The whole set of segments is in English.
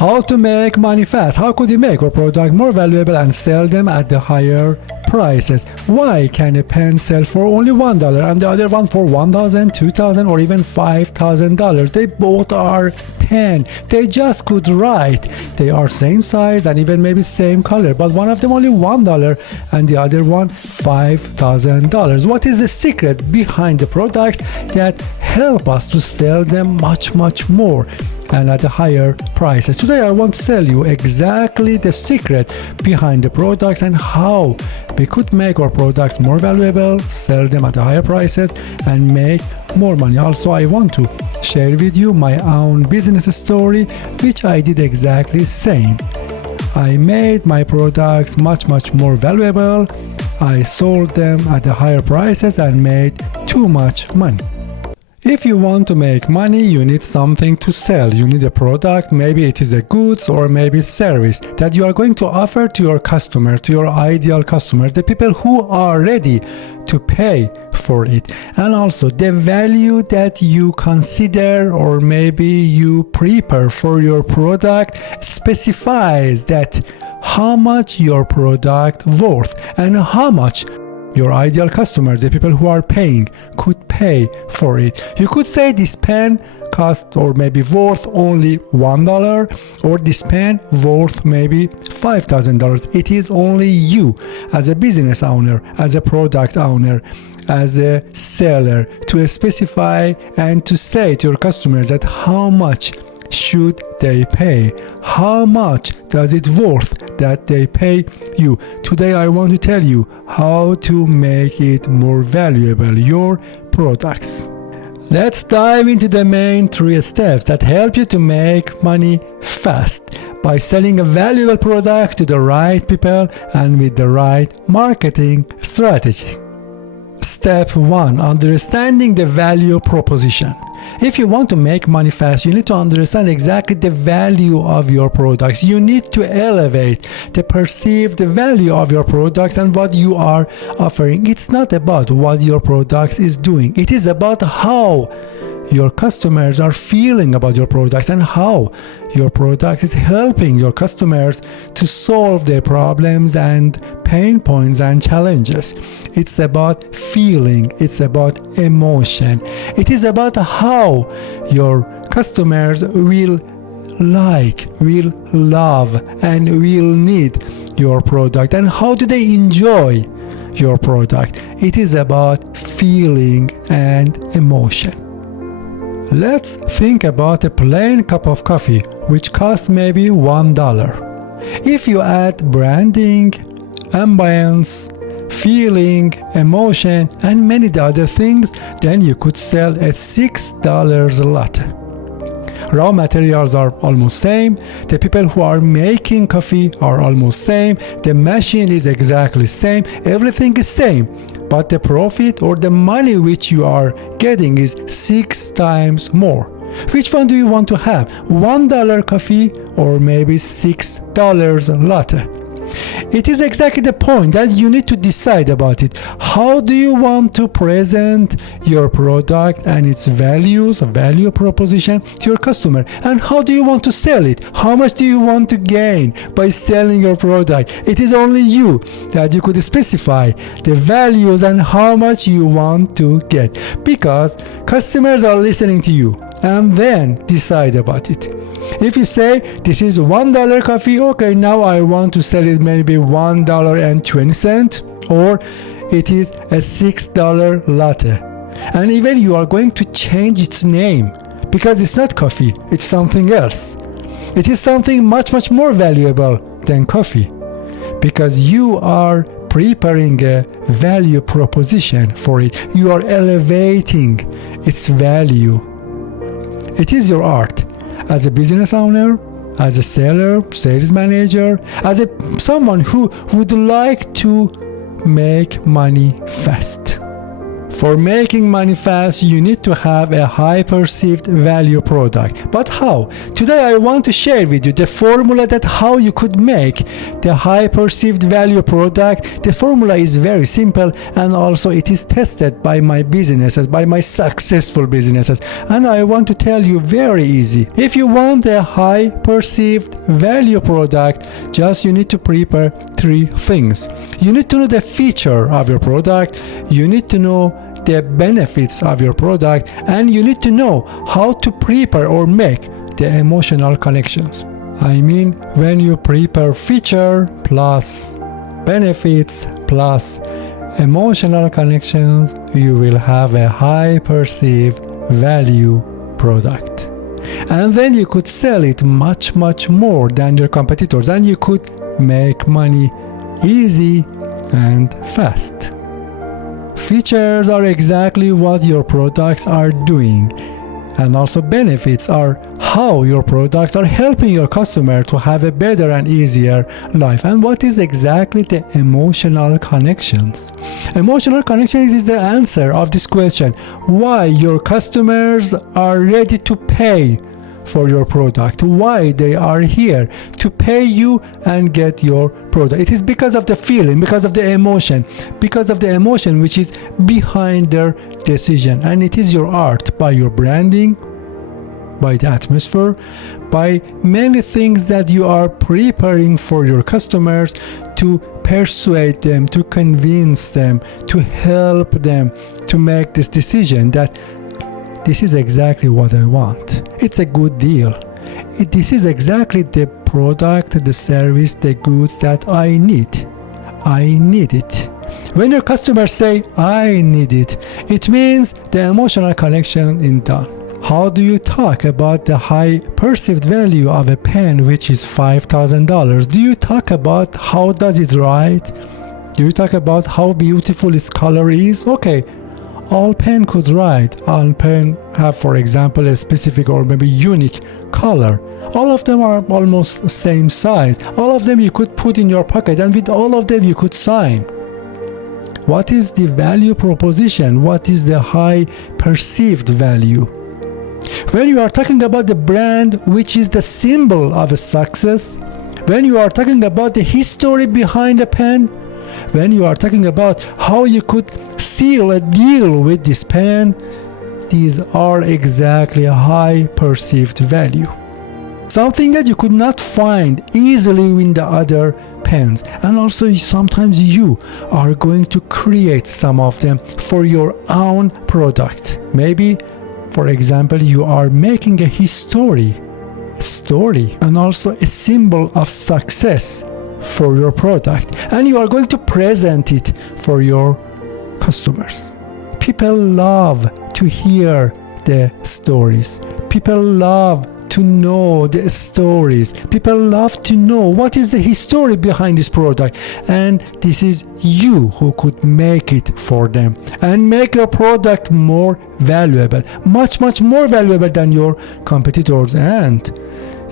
How to make money fast? How could you make your product more valuable and sell them at the higher prices? Why can a pen sell for only $1 and the other one for $1,000, $2,000 or even $5,000? They both are pen. They just could write. They are same size and even maybe same color, but one of them only $1 and the other one $5,000. What is the secret behind the products that help us to sell them much more and at a higher prices? Today I want to tell you exactly the secret behind the products and how we could make our products more valuable, sell them at higher prices and make more money. Also, I want to share with you my own business story, which I did exactly same. I made my products much more valuable. I sold them at the higher prices and made too much money. If you want to make money, you need something to sell. You need a product, maybe it is a goods or maybe service that you are going to offer to your customer, to your ideal customer, the people who are ready to pay for it. And also the value that you consider or maybe you prepare for your product specifies that how much your product worth and how much your ideal customers, the people who are paying, could pay for it. You could say this pen cost or maybe worth only $1 or this pen worth maybe $5,000. It is only you as a business owner, as a product owner, as a seller to specify and to say to your customers that how much should they pay, how much does it worth that they pay you. Today I want to tell you how to make it more valuable, your products. Let's dive into the main 3 steps that help you to make money fast by selling a valuable product to the right people and with the right marketing strategy. Step 1. Understanding the value proposition. If you want to make money fast, you need to understand exactly the value of your products. You need to elevate the perceived value of your products and what you are offering. It's not about what your products is doing. It is about how your customers are feeling about your products and how your product is helping your customers to solve their problems and pain points and challenges. It's about feeling, it's about emotion. It is about how your customers will like, will love and will need your product and how do they enjoy your product. It is about feeling and emotion. Let's think about a plain cup of coffee which costs maybe $1. If you add branding, ambience, feeling, emotion and many other things, then you could sell a $6 latte. Raw materials are almost same, the people who are making coffee are almost same, the machine is exactly same, everything is same. But the profit or the money which you are getting is 6 times more. Which one do you want to have? $1 coffee or maybe $6 latte? It is exactly the point that you need to decide about it. How do you want to present your product and its values, value proposition to your customer? And how do you want to sell it? How much do you want to gain by selling your product? It is only you that you could specify the values and how much you want to get, because customers are listening to you and then decide about it. If you say this is $1 coffee, okay, now I want to sell it maybe $1.20, or it is a $6 latte. And even you are going to change its name because it's not coffee, it's something else. It is something much more valuable than coffee because you are preparing a value proposition for it. You are elevating its value. It is your art. As a business owner, as a seller, sales manager, as someone who would like to make money fast. For making money fast, you need to have a high perceived value product. But how? Today I want to share with you the formula that how you could make the high perceived value product. The formula is very simple, and also it is tested by my businesses, by my successful businesses. And I want to tell you very easy. If you want a high perceived value product, just you need to prepare three things. You need to know the feature of your product, you need to know the benefits of your product, and you need to know how to prepare or make the emotional connections. I mean, when you prepare feature plus benefits plus emotional connections, you will have a high perceived value product. And then you could sell it much more than your competitors, and you could make money easy and fast. Features are exactly what your products are doing, and also benefits are how your products are helping your customer to have a better and easier life. And what is exactly the emotional connections? Emotional connections is the answer of this question: why your customers are ready to pay for your product, why they are here to pay you and get your product. It is because of the feeling, because of the emotion which is behind their decision. And it is your art, by your branding, by the atmosphere, by many things that you are preparing for your customers to persuade them, to convince them, to help them to make this decision that this is exactly what I want. It's a good deal. This is exactly the product, the service, the goods that I need. I need it. When your customers say, I need it, it means the emotional connection is done. How do you talk about the high perceived value of a pen which is $5,000? Do you talk about how does it write? Do you talk about how beautiful its color is? Okay. All pen could write. All pen have, for example, a specific or maybe unique color. All of them are almost the same size. All of them you could put in your pocket, and with all of them you could sign. What is the value proposition? What is the high perceived value? When you are talking about the brand which is the symbol of a success, when you are talking about the history behind a pen, when you are talking about how you could seal a deal with this pen, these are exactly a high perceived value. Something that you could not find easily in the other pens. And also sometimes you are going to create some of them for your own product. Maybe, for example, you are making a story, and also a symbol of success for your product, and you are going to present it for your customers. People love to hear the stories. People love to know the stories. People love to know what is the history behind this product, and this is you who could make it for them and make your product more valuable, much more valuable than your competitors, and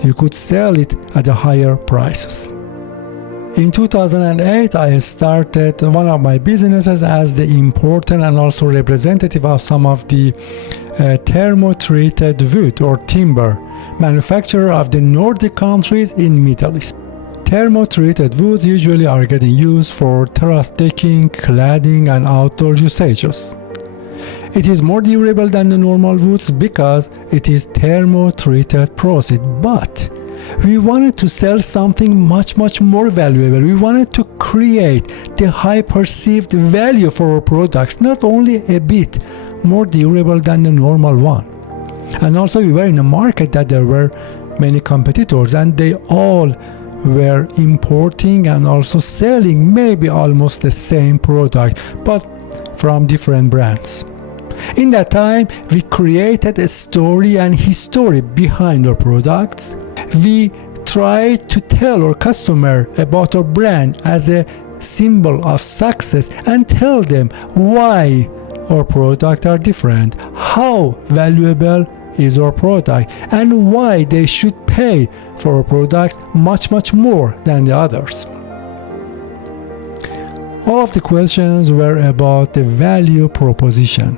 you could sell it at a higher prices. In 2008, I started one of my businesses as the importer and also representative of some of the Thermo Treated Wood or timber manufacturer of the Nordic countries in Middle East. Thermo Treated Woods usually are getting used for terrace decking, cladding, and outdoor usages. It is more durable than the normal woods because it is Thermo Treated process, but we wanted to sell something much more valuable. We wanted to create the high perceived value for our products, not only a bit more durable than the normal one. And also we were in a market that there were many competitors, and they all were importing and also selling maybe almost the same product, but from different brands. In that time, we created a story and history behind our products. We try to tell our customer about our brand as a symbol of success and tell them why our products are different, how valuable is our product, and why they should pay for our products much more than the others. All of the questions were about the value proposition,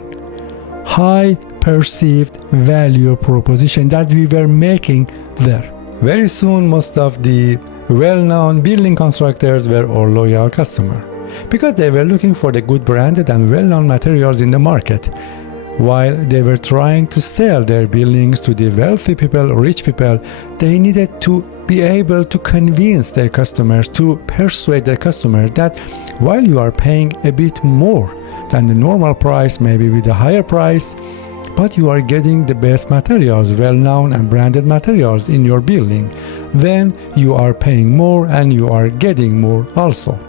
high perceived value proposition that we were making there. Very soon, most of the well-known building constructors were our loyal customer because they were looking for the good branded and well-known materials in the market. While they were trying to sell their buildings to the wealthy people, rich people, they needed to be able to convince their customers, to persuade their customers that while you are paying a bit more than the normal price, maybe with a higher price, but you are getting the best materials, well-known and branded materials in your building, then you are paying more and you are getting more also.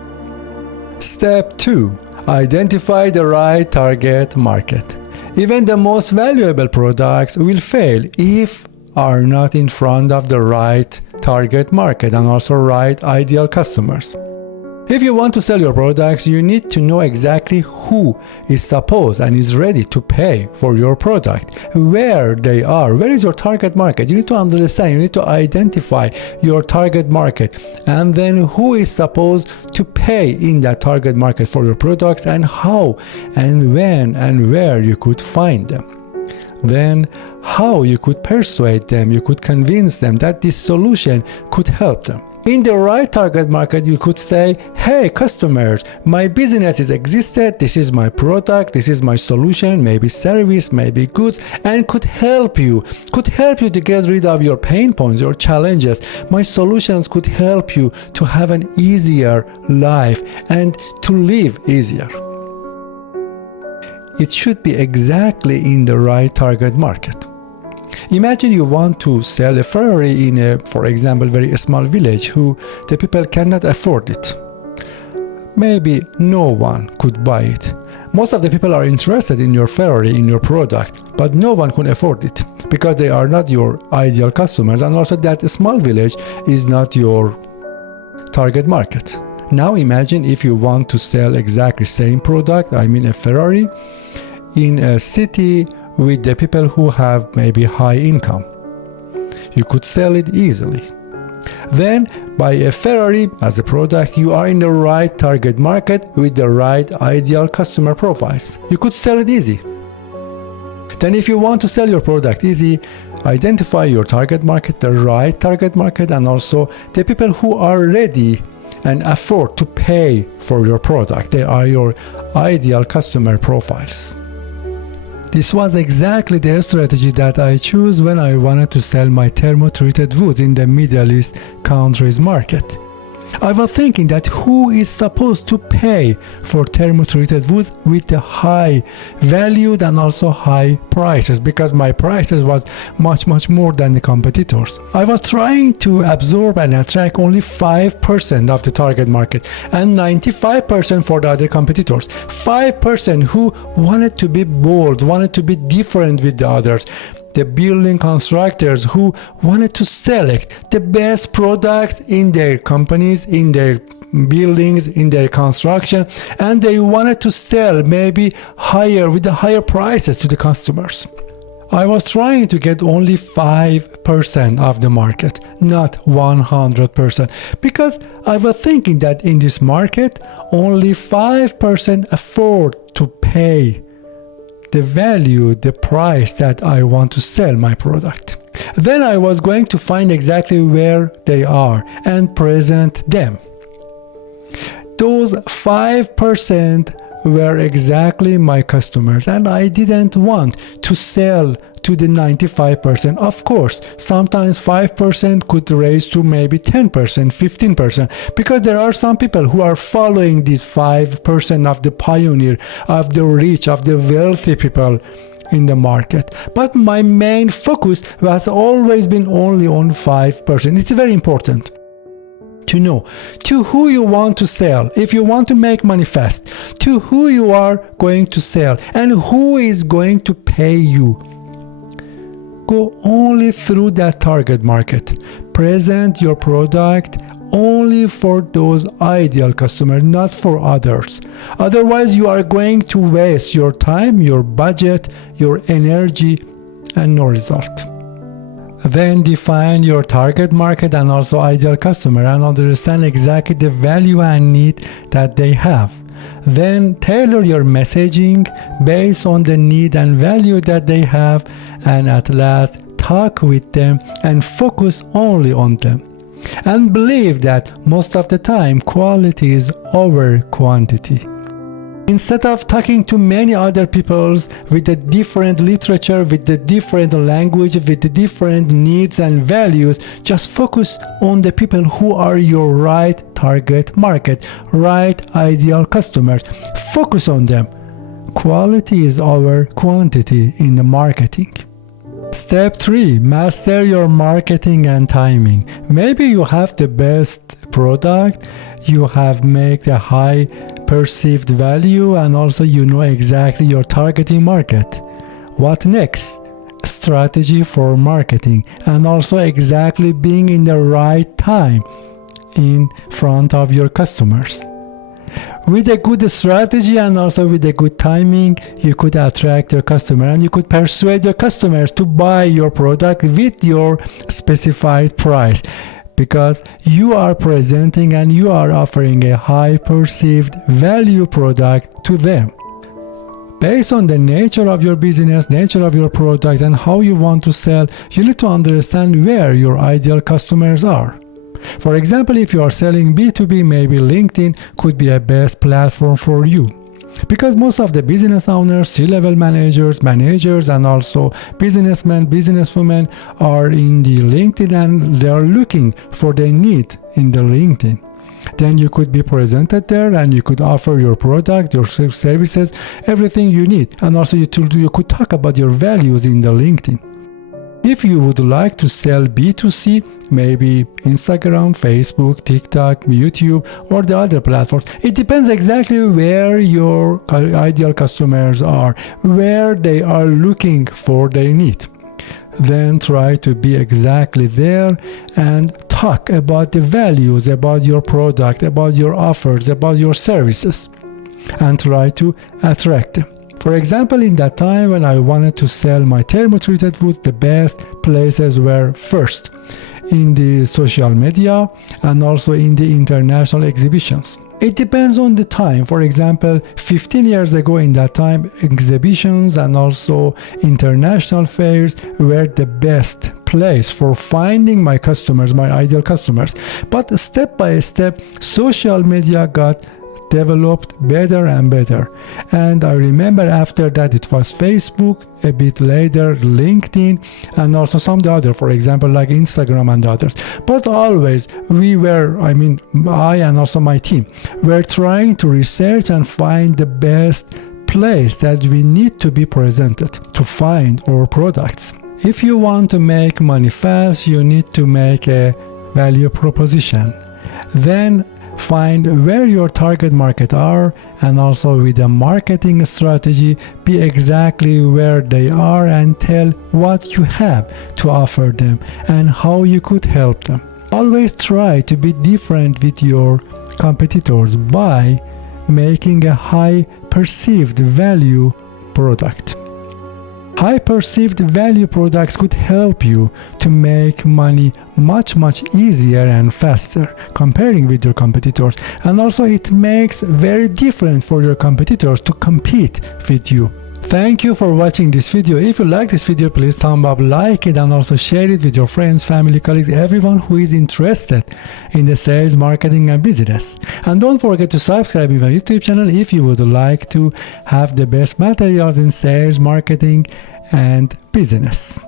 Step 2. Identify the right target market. Even the most valuable products will fail if are not in front of the right target market and also right ideal customers. If you want to sell your products, you need to know exactly who is supposed and is ready to pay for your product, where they are, where is your target market. You need to understand, you need to identify your target market, and then who is supposed to pay in that target market for your products, and how and when and where you could find them. Then how you could persuade them, you could convince them that this solution could help them. In the right target market, you could say, hey customers, my business is existed, this is my product, this is my solution, maybe service, maybe goods, and could help you to get rid of your pain points, your challenges. My solutions could help you to have an easier life and to live easier. It should be exactly in the right target market. Imagine you want to sell a Ferrari in a, for example, very small village who the people cannot afford it. Maybe no one could buy it. Most of the people are interested in your Ferrari, in your product, but no one can afford it because they are not your ideal customers, and also that small village is not your target market. Now imagine if you want to sell exactly same product, I mean a Ferrari, in a city with the people who have maybe high income. You could sell it easily. Then buy a Ferrari as a product, you are in the right target market with the right ideal customer profiles. You could sell it easy. Then if you want to sell your product easy, identify your target market, the right target market, and also the people who are ready and afford to pay for your product. They are your ideal customer profiles. This was exactly the strategy that I chose when I wanted to sell my Thermo Treated Wood in the Middle East countries market. I was thinking that who is supposed to pay for Thermo Treated Wood with the high valued and also high prices, because my prices was much more than the competitors. I was trying to absorb and attract only 5% of the target market and 95% for the other competitors. 5% who wanted to be bold, wanted to be different with the others. The building constructors who wanted to select the best products in their companies, in their buildings, in their construction, and they wanted to sell maybe higher with the higher prices to the customers. I was trying to get only 5% of the market, not 100%, because I was thinking that in this market, only 5% afford to pay the value, the price that I want to sell my product. Then I was going to find exactly where they are and present them. Those 5% were exactly my customers, and I didn't want to sell to the 95%. Of course, sometimes 5% could raise to maybe 10%, 15%, because there are some people who are following this 5% of the pioneer, of the rich, of the wealthy people in the market. But my main focus has always been only on 5%. It's very important to know to who you want to sell. If you want to make money fast, to who you are going to sell and who is going to pay you. Go only through that target market. Present your product only for those ideal customers, not for others. Otherwise, you are going to waste your time, your budget, your energy, and no result. Then define your target market and also ideal customer and understand exactly the value and need that they have. Then tailor your messaging based on the need and value that they have, and at last talk with them and focus only on them. And believe that most of the time quality is over quantity. Instead of talking to many other peoples with a different literature, with the different language, with the different needs and values, just focus on the people who are your right target market, right ideal customers. Focus on them. Quality is over quantity in the marketing. Step 3. Master your marketing and timing. Maybe you have the best product, you have made a high perceived value, and also you know exactly your targeting market. What next? Strategy for marketing, and also exactly being in the right time in front of your customers. With a good strategy and also with a good timing, you could attract your customer and you could persuade your customers to buy your product with your specified price, because you are presenting and you are offering a high perceived value product to them. Based on the nature of your business, nature of your product, and how you want to sell, you need to understand where your ideal customers are. For example, if you are selling B2B, maybe LinkedIn could be a best platform for you. Because most of the business owners, C-level managers, and also businessmen, businesswomen are in the LinkedIn and they are looking for their need in the LinkedIn. Then you could be presented there and you could offer your product, your services, everything you need. And also you could talk about your values in the LinkedIn. If you would like to sell B2C, maybe Instagram, Facebook, TikTok, YouTube, or the other platforms, it depends exactly where your ideal customers are, where they are looking for their need. Then try to be exactly there and talk about the values, about your product, about your offers, about your services, and try to attract them. For example, in that time when I wanted to sell my Thermo Treated Wood, the best places were first in the social media and also in the international exhibitions. It depends on the time. For example, 15 years ago in that time, exhibitions and also international fairs were the best place for finding my customers, my ideal customers. But step by step, social media got developed better and better, and I remember after that it was Facebook, a bit later LinkedIn, and also some other, for example like Instagram and others. But always I and also my team were trying to research and find the best place that we need to be presented to find our products. If you want to make money fast, you need to make a value proposition. Then find where your target market are, and also with a marketing strategy, be exactly where they are and tell what you have to offer them and how you could help them. Always try to be different with your competitors by making a high perceived value product. High perceived value products could help you to make money much easier and faster comparing with your competitors, and also it makes very different for your competitors to compete with you. Thank you for watching this video. If you like this video, please thumb up, like it, and also share it with your friends, family, colleagues, everyone who is interested in the sales, marketing, and business. And don't forget to subscribe to my YouTube channel if you would like to have the best materials in sales, marketing, and business.